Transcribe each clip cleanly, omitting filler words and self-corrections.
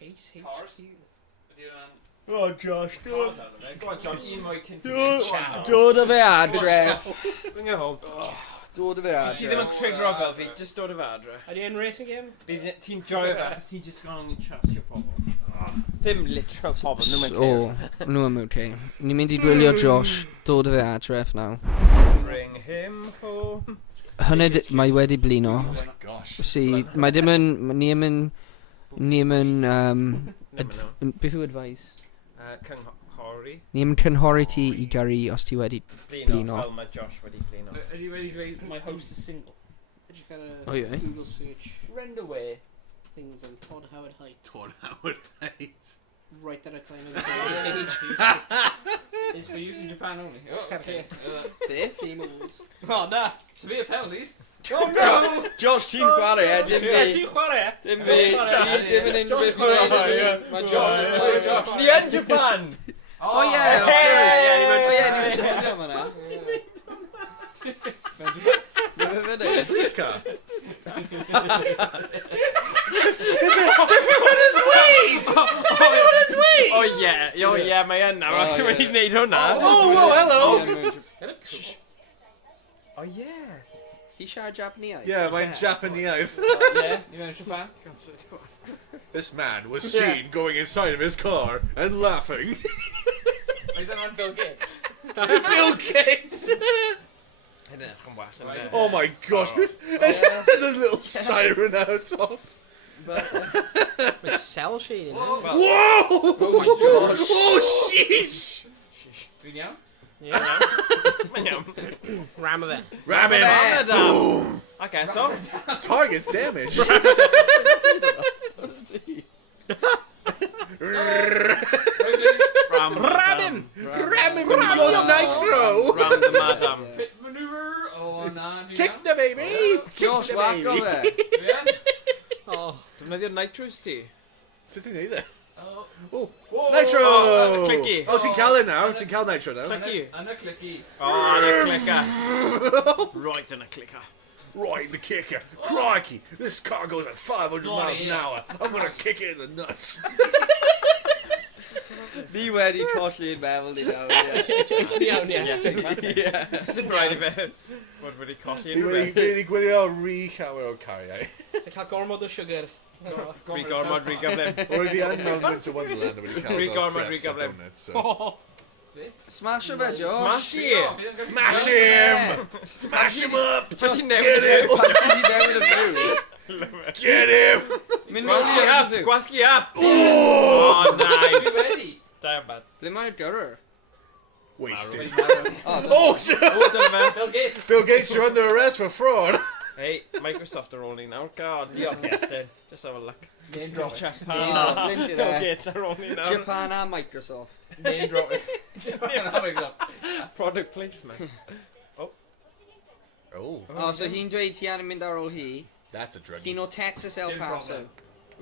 Chase Cars? Oh, Josh, Go on, Josh, un mwy cyn Dod o fe adref. Bring it home. Dod o fe Ti ddim yn adref. trigro fel fi, just dod o fe adre. Ydy yn racing game? Bydd ti'n joio fe, achos ti'n just gone i trastio pobl. Ddim literal pobl, nhw'n mynd O, nhw yn okay. Ni'n mynd i gwylio Josh. Dod o fe adref nawr. Bring him home. Hynny mae wedi blino. Oh my gosh. Si, mae dim yn... Ni ddim yn... Beth yw advice? Cynghori. Ni ddim yn cynhori ti i gyrru os ti wedi blino. Fel mae Josh wedi blino. Ydy wedi dweud my host is single? Edrych ar O ie. Google search Rend away. things on Todd Howard Height. Todd Howard Height. Right at a time in the stage. It's for use in Japan only. Oh, okay. Beth? Females. Oh, nah. Severe penalties. Oh no! Josh, ti'n chwarae, dim fi. Ti'n chwarae? Dim fi. Dim yn unrhyw beth i wneud. Mae Josh. Ni yn Japan! O ie, of course. O ie, ni sy'n hwylio yma na. Beth yw fyny? This car. O ie, mae yn nawr, ac wedi gwneud hwnna. Oh, hello! O ie. He siarad Japaneaidd? Yeah, mae'n Japaneaidd. Yeah, you in Japan? This man was seen going inside of his car and laughing. I don't know Bill Gates. Bill Gates! Oh my gosh, there's a little siren out top. Mae cell shading. Whoa! Whoa! Oh my gosh. Oh, sheesh! Dwi'n iawn? Yeah. Mae'n iawn. Ram of it. Ram him! Boom! Ac eto. Target's damage. Ram him! Ram him with your nitro! Ram the madam. Pit maneuver! Oh, na, dwi'n Kick iawn? the baby! Josh, Kick the whack o baby! fe. Dwi iawn? Oh. Defnyddio'r nitros ti. Sut ti'n neud e? Oh. Oh, Whoa! nitro! Oh, clicky. Oh, ti'n cael e nawr? Ti'n cael nitro nawr? Clicky. Yn y clicky. Oh, yn y clicker. Right yn y clicker. Right in the kicker. Crikey! This car goes at 500 miles an hour. I'm gonna kick it in the nuts. Ni wedi colli'n meddwl ni nawr. Ti'n iawn, Iestyn. Sy'n rhaid i fe. Bod wedi colli yn rhywbeth. Dwi'n gwylio re-llawer o cariau. Ti'n cael gormod o sugar. Re-gormod, re-gyflym. Or if you hadn't known Winter Wonderland, I would have Re-gormod, crepes and re-gyflym. donuts, so. Smash o fe, Josh. Smash him! Smash him! Smash him up! Pan ti'n Get newid him! Pan ti'n newid y fyw? Get him! Mynd Gwasgu nôl up! i'r fyw. Gwasgu up! Oh! Oh, nice! Ready? Da iawn bad. Ble mae'r gyrr? Wasted. Oh, Oh, shit! O, dyna fe. Bill Gates. Bill Gates, you're under arrest for fraud. Hey, Microsoft are only now. God, diolch Iestyn. Just have a look. Name drop it. Japan. Flint i Bill fe. Gates are only now. Japan a Microsoft. Name drop it. Name drop. Product placement. Oh. O, so hi'n dweud ti angen mynd ar ôl hi. That's a druggie. Hi'n o Texas El Dim Paso. problem.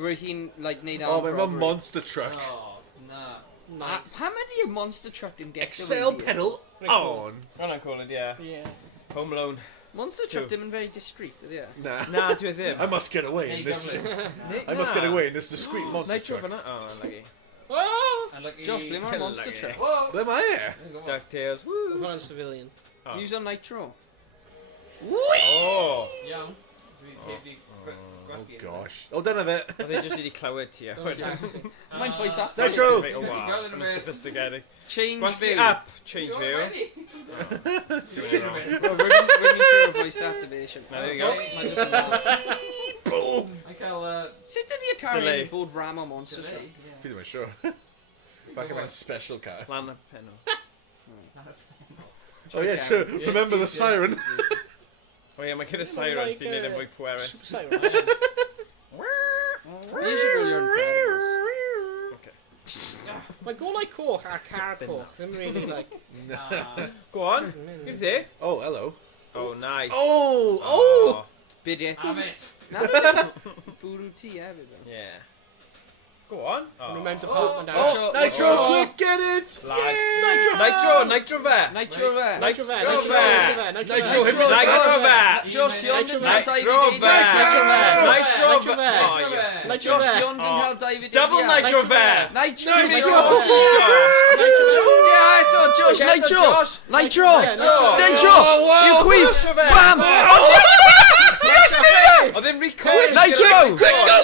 Rwy hi'n, like, neud Oh, armed my robbery. monster truck. Oh, nah. Nice. Pam ydi y monster truck yn get Excel pedal on. Hwna'n cool, yeah. Yeah. Home Alone. Monster truck Two. dim yn very discreet, ydi e? Nah. Na, dwi ddim. I must get away in this. I must get away in this discreet monster Nitro truck. fyna? O, lygi. Oh! And like Josh, ble mae'r monster Lucky. truck? Whoa! Ble mae e? DuckTales. Woo! Hwna'n civilian. Oh. Use on nitro. Oh! Iawn. Dwi heb di Oh gwasgu. gosh. Oh, dyna fe. Oedd e jyst wedi clywed ti. Mae'n voice actor. Nitro! Oh, wow. I'm sophisticated. Change Gwasgu view. up. Change view. Ready? Well, rydyn ni sure o voice activation. Now, there you go. Mae jyst yn dod. Boom! I cael... Sut ydi y car Delay. yn bod ram o monster truck? delay. Fyd yma, sure. Back in my special car. Lan y penno. Oh yeah, true. Remember the siren. O ie, mae gyda siren sy'n neud yn fwy pwerus. Super siren. Fi eisiau gwylio'r Incredibles. Okay. Mae golau coch a car coch. Ddim really like... Go on. Gyda thi. Oh, hello. Oh, nice. Oh! Oh! Bidiet. Am it. Na, bwrw ti hefyd. Yeah. Go on. Remember the pop and Oh, Nitro, quick, get it! Lad. Yeah. Nitro Vet. Nitro Vet. Nitro Vet. Nitro Nitro Vet. Vet. Nitro Nitro Vet. Vet. Nitro Vet. Josh, ti ond yn cael Nitro David Vet. Nitro Vet. Nitro Nitro Vet. Vet. Oh, yeah. Nitro Josh, ti Vet. ond yn cael David Double Nitro Vet. Nitro Jimmy Nitro. Josh. Yeah, eto, Josh, Again, Nitro. Josh. Nitro. Nitro. Nitro. Oh, wow. You chwif. Nitro Vet. Bam. Oh, ddim record. Nitro. Quick, go!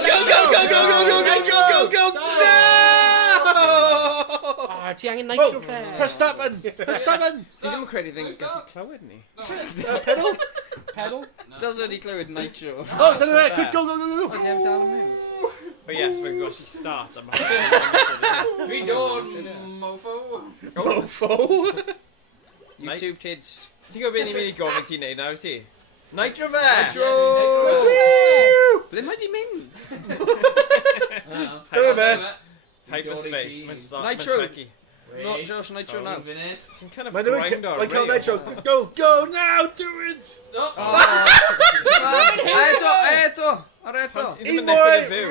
Oh, ti angen Nitro Oh, Vet. Verstappen! Di ddim yn credu things gallu clywed ni. Pedal? Pedal. Does wedi clywed Nitro. Oh, dyna fe, quick, go! O, ti am dal am hyn? Oh yes, mae'n gwybod sy'n start am Dwi dod, mofo. Mofo! YouTube kids. Ti'n gwybod beth ni'n mynd i gofyn ti'n neud nawr ti? Nitro Vet! Nitro. Ble mae di mynd? Dyna fe. Hyperspace, mae'n start, Nitro. mae'n tricky. Not Josh, Nitro now. Ti'n kind of Mae'n ddim grind o'r yn cael Nitro. Go now, do it! Eto. Ar eto. Ti ddim yn nepyn y fyw.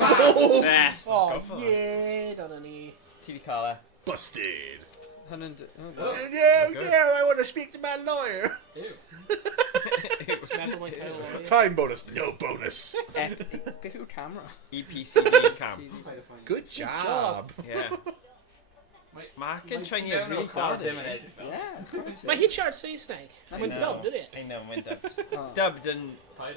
Boom! Best. Oh, Go for that. yeah, dyna ni. Ti di cael e. Busted! Hynny'n... Yeah, I want to speak to my lawyer. Time bonus, no bonus. Beth yw'r camera? EPCD cam. Good job. Yeah. Mae Hacken trying to really hard in it. Yeah. Mae hi'n siarad Saesneg. I Mae'n know. dubbed, ydy? I know, mae'n dubbed. Oh. Dubbed yn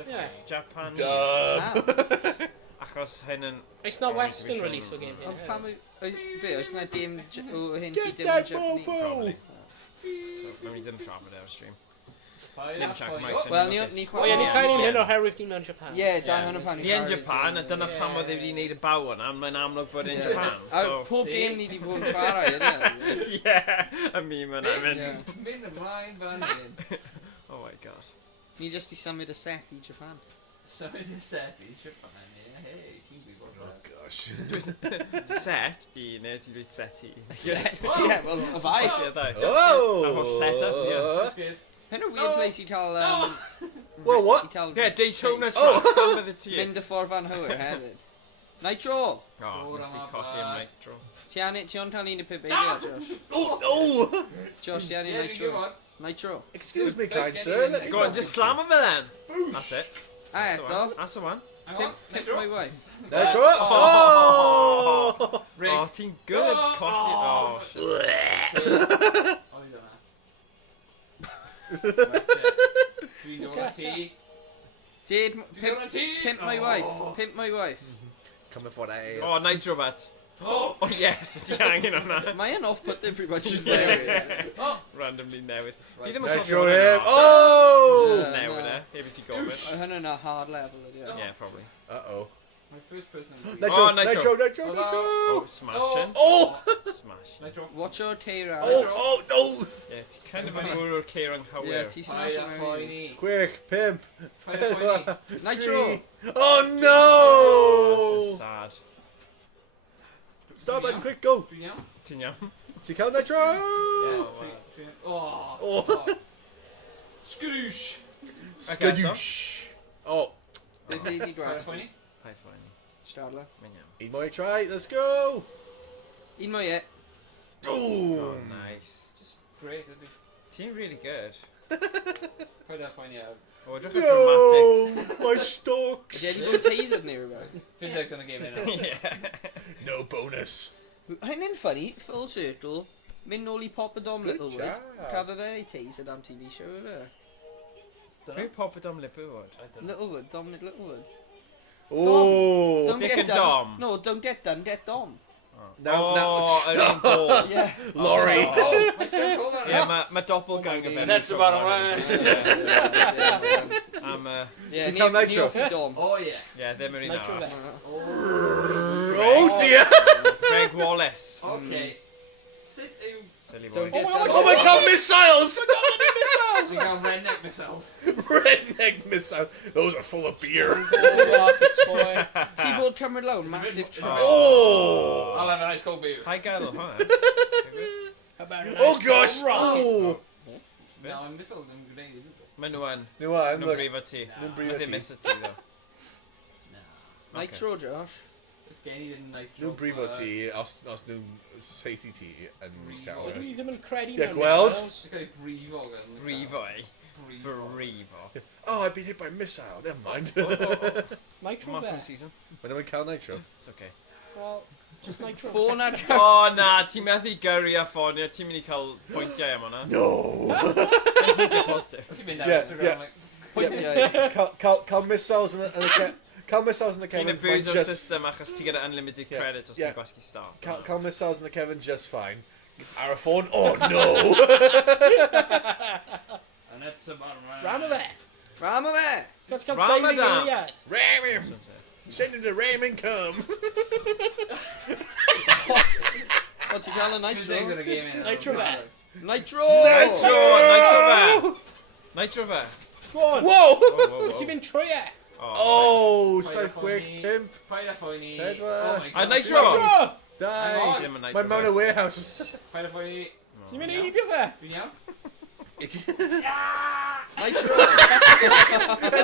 Yeah. Japanese. Dub. Achos hyn yn... It's not Western release o game hyn. Ond pam... Be, oes na dim o hyn sy'n Get dim that yn Japanese? mofo! Probably. So, mae'n mynd ddim trafod ar y stream. Ddim Jack Mason. Wel, ni O ie, chwarae... ni'n cael ni'n hyn oherwydd ni'n mewn Japan. Ie, dan hyn o pan. Ni yn Japan, a dyna pam oedd wedi wneud y baw yna, mae'n amlwg bod yn Japan. A So, pob game ni di bod yn chwarae, ydy? yeah, y meme yna mynd. Ie. Mynd ymlaen fan hyn. Oh my god. Ni just i symud y set i Japan. Symud y set i Japan, ie. Hei, cyn gwybod Oh that. gosh. Set i, neu ti'n dweud set i? Set? Ie, wel, y fai. Ie, dau. Oh! A whole setup, ie. Just good. Hyn o weird place i cael... Whoa, what? I cael... Ie, Daytona Oh. track, am bydde ti. Mynd y ffordd fan hwyr hefyd. Nitro! Oh, nes i colli am nitro. Ti ond cael un i pip eilio, Josh? Oh! Josh, ti anni Ie, dwi'n Nitro. gwybod. Nitro. Excuse me, kind Let's sir. get in Let me Go on, just slam him then. That's it. A eto, That's the one. Hang on, pip Nitro. my wife. Nitro. Oh! Rick. Oh, ti'n good at colli. Oh, shit. O, i dyna. Dwi'n dod ti. Did... Dwi'n dod ti. Pimp my wife. Pimp my wife. Coming for that ass. Oh, nitro bet. Oh, yes, ti angen hwnna. Mae yn off-putting pretty much just Yeah. newid. O, Randomly newid. Fi ddim yn Nitro cofio him. hwnna. Oh! Newid e, heb i ti gofyn. Hynny'n a hard level ydi o. Yeah, probably. Uh-oh. my first person I'm Nitro, Oh, Nitro. Nitro. Oh, smashing. Oh! Smash. Nitro. Watch your tear out. Oh, no! Yeah, ti kind of yn gwrw'r ceir yng Yeah, Nghywir. ti smash Paid â it. phoeni. Quick, pimp. Paid â phoeni. Nitro! Oh, Oh, this no! is sad. Stop it, quick, go. Dwi'n iawn? Ti'n iawn? Ti cael Nitro? Ie, wow. dwi'n... O. Oh. Skoosh. Skadoosh. Oh, Beth ni di Paid â gwas? phoeni. Pai ffyni. Stradler. Mae'n iawn. eat my try, let's go. Un mwy e. Oh, Boom. nice. Great, ydy. Ti'n really good. Paid â phoeni ar O, edrych yn dramatic. No, my stocks. Ydy wedi bod tasered ni rhywbeth. physics yn y game hynny. Yeah. No bonus. Hynny'n funny, full circle, mynd nôl i Pop a Dom Good Littlewood, job. cafodd fe ei tasered am TV show yfe. Pwy popeth am Lippwood? Littlewood, Dominic Littlewood. Oh. Don't Dick get and done. Dom. No, don't get done, get Dom. Oh, yr un bol. Yeah. Laurie. Oh, mae'n still cool ar Ie, mae doppelganger fe. That's about right. Am, Yeah, Ti'n cael ni Nitro? off i Dom. Oh, yeah. ie, ddim yr un Nitro arall. Vet. Oh dear. Greg Wallace. Okay. Sut yw... Silly Don't boy. get Oh my god, missiles! Dwi'n cael redneck myself. Redneck missiles. Those are full of beer. Ti bod cymryd lawn, massive truck. Oh. I'll have a nice cold beer. Hai gael o hwnna. Oh gosh. Oh. No, I'm missiles yn gwneud. Mae nhw yn. No, I'm Nhw'n look. brifo ti. Nhw'n brifo Mae ddim ti. miso ti, ddo. No. Nitro, Josh. Gen i ddim nitro. Nhw'n brifo ti, os nhw'n seithi ti yn cael. Dwi ddim yn credu Ie, mewn gweld? missiles. Dwi'n cael ei brifo gan. Brifo i. Brifo. Oh, I've been hit by a missile. Never mind. Nitro Mas yn fe? season. Mae'n nhw'n cael nitro. It's okay. Wel, just nitro. Ffôn ar O na, ti'n methu gyrru a ffonio, ti'n mynd i cael pwyntiau am hwnna. No! Pwyntiau positif. Ti'n mynd Yeah, ar Instagram, like, Cael missiles yn y Cael missiles yn y Ti'n Kevin. abuse o'r system achos ti'n gyda unlimited Yeah, credit os yeah. ti'n gwasgu star. Cael missiles yn y Kevin just fine. Ar y ffôn, oh no! and that's about Ram o fe. Ram o fe! Got to cael Ramadan. deulig eiliad. Ram him! Send him to Ram and come! O, ti'n cael y Two things in nitro? a game, yeah. Nitro fe. Nitro! Nitro fe! Nitro fe! Go on. Whoa! Wyt ti fynd trwy e? Oh, Paid saith a quick, phony. pimp, Paid a phony. Pedwar. Oh my A god. nitro! Nitro! die! Ddim yn nitro Mae'n mewn fe. y warehouse. Paid a phony. Ti'n mynd eidio fe? Dwi'n iawn? Nitro!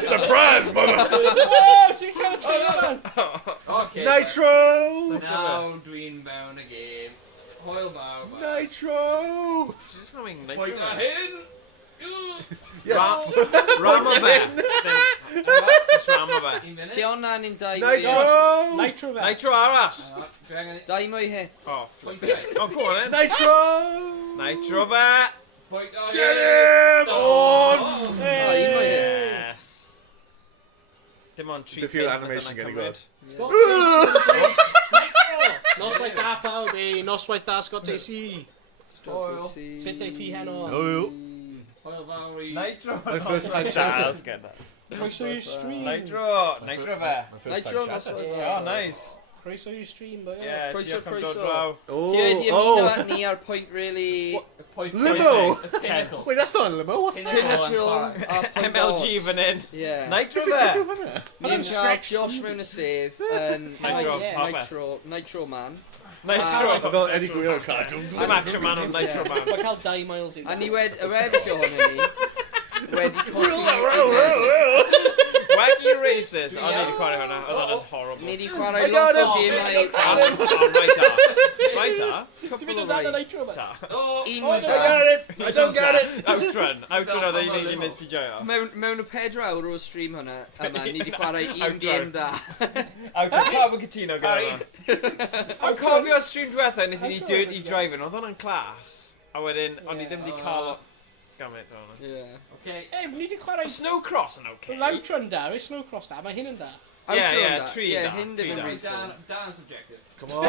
Surprise, motherfucker! Oh, ti'n cael y trwy fan. Okay. Nitro! Now dwi'n mewn y game. Hwyl fawr. Nitro! Just having nitro Pwynt a fe. hyn. Yes! Ram o fe! Just ram o fe. Un munud. Ti honna ni'n dau Nitro! Nitro fe. Nitro arall! Dwi angen... Dau mwy hit. Oh, Pwynt flip. a hyn. Oh, go on then. Nitro! Nitro fe! Pwynt a hyn. Get him! On! O, un mwy hit. Yes. Dim ond 3 Beth yw'r animation gen i gweld? Noswaith da pawb i, noswaith da Scott AC. Hwyl. Sut ei ti heno? Hwyl. Hwyl fawr i... Nitro! My first time Charles chatting. get that. Croeso i'r stream. Nitro! Nitro fe! My first Nitro, time chatting. Oh, nice. Croeso i'r stream, bo ie. Yeah, Croeso, diolch am dod croeso. draw. Ti wedi ymuno â ni ar pwynt really... Limo! Pinnacle. Wait, that's not a limo, what's that? Pinnacle a pwynt MLG fan hyn. Yeah. Nitro Beth fe! yw hwnna? Ni'n cael Josh mewn y sef yn Nitro, Nitro, Nitro Man. Nitro! Fel Eddie Guerrero card. Dim action man ond Nitro man. Mae'n cael 2 miles i. A ni wedi, y weddill ohonyn ni, wedi colli Wacky Races! O, ni wedi chwarae hwnna. Oedd hwnna'n horrible. Ni wedi chwarae lot o gemau O, right da. Right da. Ti'n mynd o dan y nitro fe? Da. Un I da. don't get it! I don't get it! Outrun. Outrun oedd ein un nes ti joio. Mewn y 4 awr o stream hwnna, yma, ni wedi chwarae un Outro. gêm da. Outrun. Pawb yn cytuno gyda hwnna. Ond cofio stream diwetha, wnaethon ni dirty driving, oedd hwnna'n clas. A wedyn, o'n i ddim wedi cael... Gamit o hwnna. Yeah. Okay. E, ni wedi chwarae Snowcross yn okay. Nitro'n da, yw snowcross da, mae hyn yn da. Yeah, yeah, da. tri Yeah, da, hyn tri ddim yn da. rhywbeth. Dan's objective. Come on!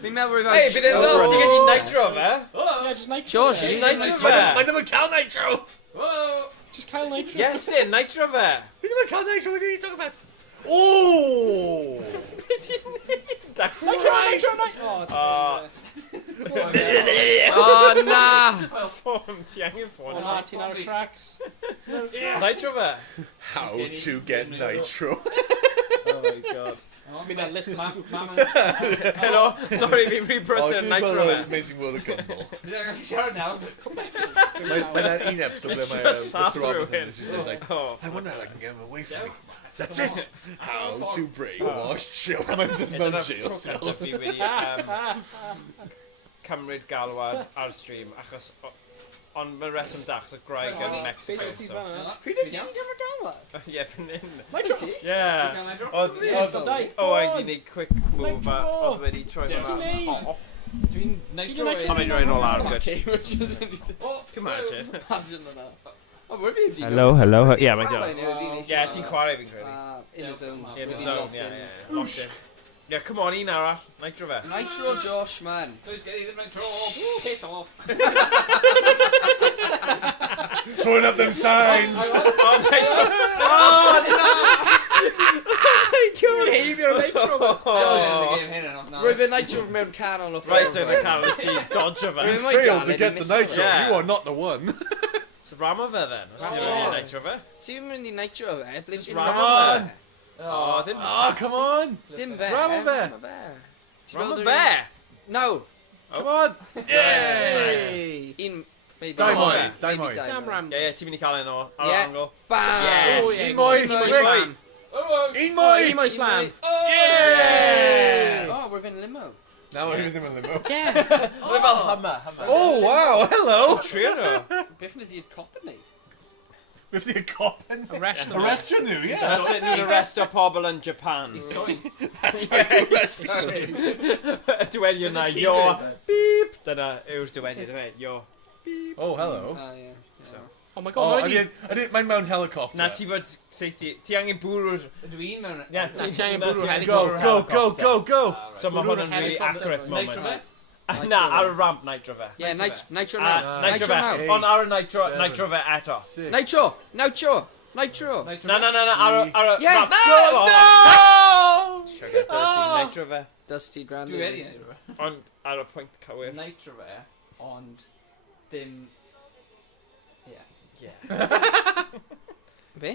Fi'n meddwl rwy'n Hei, bydd e'n ddol sy'n gen i nitro fe? Yeah, just nitro Josh, fe. he's Nitro Mae fe? ddim yn cael nitro! Whoa! Just cael nitro. Iestyn, nitro fe? Fi ddim yn cael nitro, what are you talking about? Oh! Nitro, nitro, nitro. Oh. O, na! Ffôn, ti angen ffôn. O, na, ti'n ar y tracks. Nitro fe? How to get nitro. Oh my god. Ti'n mynd ar list Mam, of mam. Hello, sorry, fi'n rebrysio nitro fe. Amazing World of Gumball. Did I siarad nawr? Mae'n un episode ble mae Mr. Robinson is just like, Oh, I wonder how I can get him away from me. That's it! How to brainwash children. Mae'n just mewn jail cell. fi wedi cymryd galw ar stream, achos... Ond mae'n reswm da, achos o Graig yn Mexico, so... Pryd wyt ti'n gyfer galwa? Ie, fan hyn. Nitro! Yeah. Oedd Owain wedi gwneud quick move a oedd wedi troi hwnna off. Dwi'n nitro nitro? Ond mae'n rhoi nôl ar, good. Oh, Imagine. Imagine yna. O, wyr fi wedi... Hello. Ie, mae'n Chwarae diolch. neu oedd Ie, ti'n chwarae fi'n credu. In the zone. In the Wedi zone, locked ie, in. ie. Locked in. Ie, come on, un arall. Nitro fe. Nitro Josh, man. Does gen i ddim nitro. Piss off. Throwing up them signs! Oh, nitro. Oh, na! Behaviour nitro fe. Oh. Rwy'n fy nitro mewn canol o Right in the canol, ti dodge fe. Rwy'n You moyn failed to gael get yn the miso nitro. Yeah. You are not the one. So ram o fe then. Os ti'n mynd i nitro fe? Ti'n mynd i nitro fe? Ble Just ti'n ram ram o fe? fe. Oh, ddim Oh, come on! Dim fe. Ram o fe. Ram o fe. No. Come on! Yay! Un... maybe. Dau mwy, dau mwy. Damn ram. Ie, ti'n mynd i cael un o ar Yeah. angle. Bam! Yes. Oh, yeah. Un mwy, Un mwy, quick. man. Un mwy! Un mwy slam. Yeah! Oh, we're in limo. Now we're in the limo. Yeah. What about Hummer? Oh, wow, hello! Trio. Beth ydy i'r cop yn neud? With the cop and Arrest them. arrest you new, yeah. That's it, ni'n arresto pobl yn Japan. That's how you arrest you. Dywediad na, yo, beep. Dyna yw'r dywediad, fe, yo. Oh, hello. Yeah. So. Oh my Oh, god, I didn't mind Mount Helicopter. Na ti fod seithi, ti angen bwrw'r... Ydw i'n mewn... Ie, ti angen bwrw'r Go, helicopter. go, go, go, go! So mae hwn yn really helicopter. accurate moment. Nitro fe? Na, ar y ramp nitro fe. Yeah, nitro A now. nitro fe, now. ond ar y nitro Seven. fe eto. Six. Nitro! Nitro! Na, ar y Yeah. ramp. No! Sugar, dirty nitro fe. Dusty Grand. Dwi wedi neud rhywbeth. Ond ar y pwynt cywir. Nitro fe, ond dim... Be?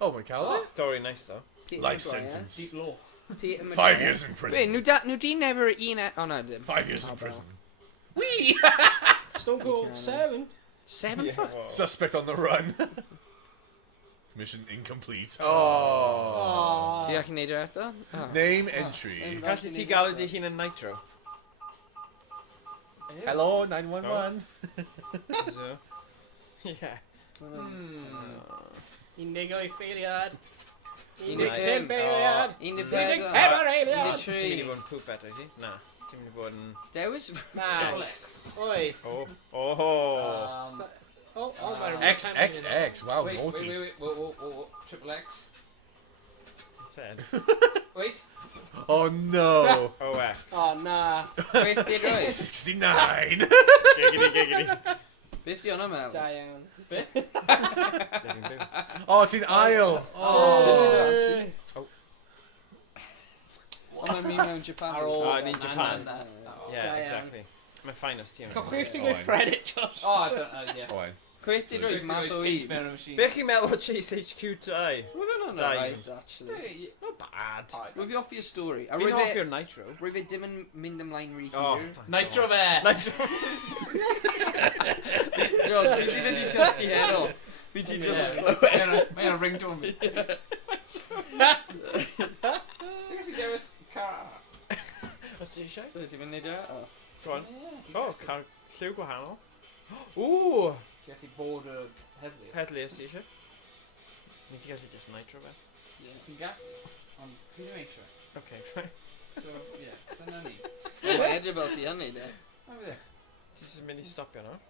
Oh, my cow. Story nice though. Life sentence. Deep law. 5 years in Wait, prison. nhw di never un... Oh no, dim. 5 years in Oh, prison. Stone Cold 7. 7 foot? Suspect on the run. Mission incomplete. Oh. Oh. Ti ac yn neud yr eto? Name entry. Gallu ti gael ydi hun yn nitro? Hello, 911. So, yeah. Unig o'i ffeiliad. Unig Unig pum. pum eiliad. Un Unig pedwar. pedwar Un eiliad. Ti'n mynd i tri. fod yn poop eto, ti? Na. Ti'n mynd i fod yn... Dewis? Na. Alex. Oi. Oh. Oh, mae'r... XXX. Wow, Wait, naughty. whoa. Triple X. Ted. Wait. Oh no. OX. Oh, na. Wait, did roes? 69. Giggity. Beth di hwnna mewn? Da iawn. Oh, ti'n ail. Oh. Ond mae'n mi mewn Japan. Ar ôl... Oh, ni'n Japan. Da Yeah, iawn. exactly. Mae'n ffain os ti'n... Cochwch ti'n Owain. gweith credit, Josh. Oh, I don't... yeah. Owain. Cweit di roes mas o i. Mewn y machine. Be chi'n meddwl o Chase HQ today? Roedd hwnna'n Da alright, actually. Not bad. Roedd fi offi y stori. A Fi'n roedd off fe... your nitro. Roedd fe dim yn mynd ymlaen rhy Oh, hir. thank Nitro God. fe! Nitro. Jos, fi di fynd i cysgu heno. Fi ti just yn clywed. Mae'n ringtone fi. Dwi'n gallu dewis car. Os ti eisiau? Ti fynd neud e? O. Go on. Oh, car lliw gwahanol. Ooh! Ti'n gallu bod y heddlu. Heddlu os ti eisiau? Ni ti gallu just nitro fe. Ti'n gallu, ond fi ddim eisiau. Okay, fine. So, ie, dyna ni. Mae'n edrych fel ti yn neud e. A fe. Ti jyst yn mynd i stopio nawr.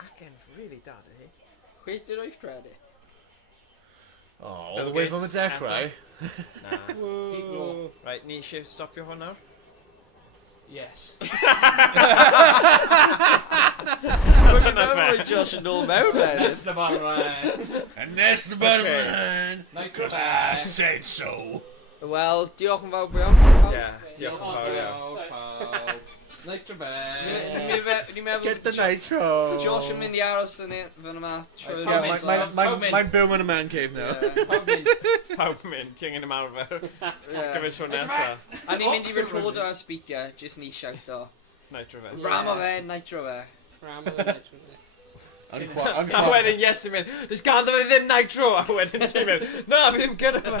Again, really dad, eh? Chweit di roes credit. Oh, all the way from the deck, Eto. right? Nah. Deep law. Right, ni eisiau stopio hwn nawr? Yes. Dyna fe. Josh yn ôl mewn That's the bottom line. And that's the bottom Okay. line. Nitro Because I fe. said so. Wel, diolch yn fawr iawn. Yeah, diolch yn fawr iawn. Nitro fe. Ni'n meddwl... Get the nitro. Josh yn mynd i aros yn fan yma. trwy'r Yeah, Pawb amser. mine'n byw yn y man cave now. Pawb mynd. Pawb yn mynd, ti angen ymarfer. Ie. Gyfer tro nesa. A ni'n mynd i recordo ar speaker, jyst ni shout o. Nitro fe. Ram o fe, nitro fe. Ram o nitro fe. A wedyn yes yn mynd, does ganddo fe ddim nitro! A wedyn ti'n mynd, na, fi ddim gyda fe!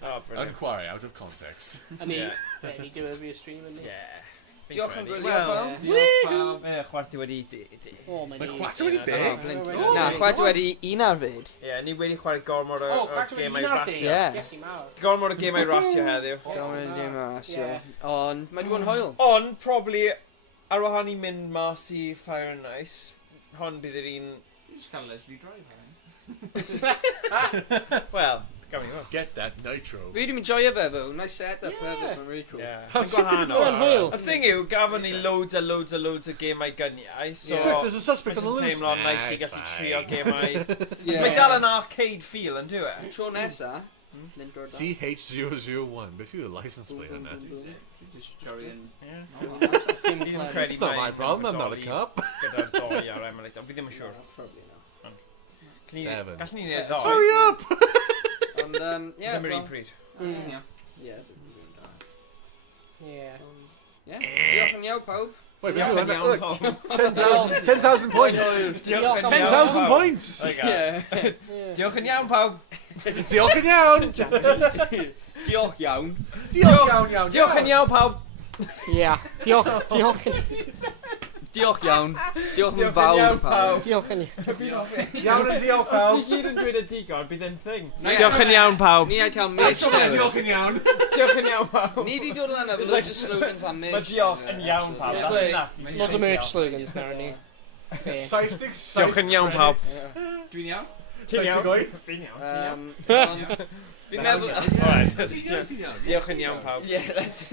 Oh, brilliant. YnChwarae, out of context. A ni... Yeah. Ni diwedd fi y stream yn ni. Yeah. Diolch yn gwylio, Wel, pawb. Diolch pawb. chwarti wedi... O, mae'n Mae ni. chwarter wedi Oh, big. Flint. Oh, Na, really? chwaith wedi un ar fyd. Ie, ni wedi chwarae gormod o O, crack gemau yn un ar rasio. Ie. Yes, i mawr. Gormod o gemau rasio heddiw. Gawn ni ddim ar asio. Ie. Ond, mae di bod yn hwyl. Ond, probably, ar wahan i mynd mas i Fire and Ice, hon bydd yr un... You just cael Leslie Drive, Wel, gawn ni fo. Get that nitro. Fi wedi mynd joio fe fo. Nice set-up Ie. hefyd, mae'n really cool. Yeah. Pam Yn ti'n mynd gwahanol. Wel, hwyl. Y thing yw, gafon ni loads a gemau gyniau, so... Yeah, there's a suspect on the Mae'n loose. teimlo'n nice i Nah, gallu it's trio fine. gemau. Mae dal yn arcade feel yn dwi e? Tro nesa, Flint o'r dan. CH001, beth yw'r license plate hwnna? Just join. Ie. Dim Fi ddim plan. credu It's not my mae'n problem, I'm not a bodoli cop. Gyda'r doi ar emulator, fi ddim yn siŵr. Probably no. Seven. Gallwn ni Seven. neud ddoi. Hurry up! Ond, ie. Ddim yr un pryd. Ie. Ie. Ie. Diolch yn iawn, pawb. Wait, Diolch yn iawn, look, pawb. 10,000 points! Diolch yn 10,000 iawn, points! pawb. Ie. Diolch yn iawn, pawb. Diolch yn iawn. Diolch iawn. Diolch yn iawn pawb. Ia, diolch yn... Diolch iawn. Diolch yn Diolch yn fawr iawn pawb. pawb. Diolch yn... Iawn yn diolch Os pawb. ni gyd yn dweud y digon, bydd yn thing. Diolch yn iawn pawb. Ni wedi cael merch newydd. Diolch yn iawn. Diolch yn iawn pawb. Ni wedi dod lan efo loads o slogans am merch. Mae diolch yn iawn pawb. Ie. That's enough. Lots of merch slogans nawr ni. Diolch yn iawn pawb. Dwi'n iawn? Ti'n iawn? 78. Fi'n iawn. Ond fi'n meddwl... Diolch yn iawn pawb. Ie, let's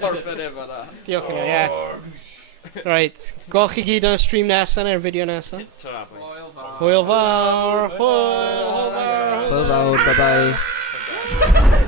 gorffen efo na. Diolch yn iawn, ie. Right, gwelwch chi gyd yn y stream nesaf neu'r fideo nesaf. Ta-ra, boys. Hwyl fawr! Hwyl fawr! Hwyl fawr, bye bye.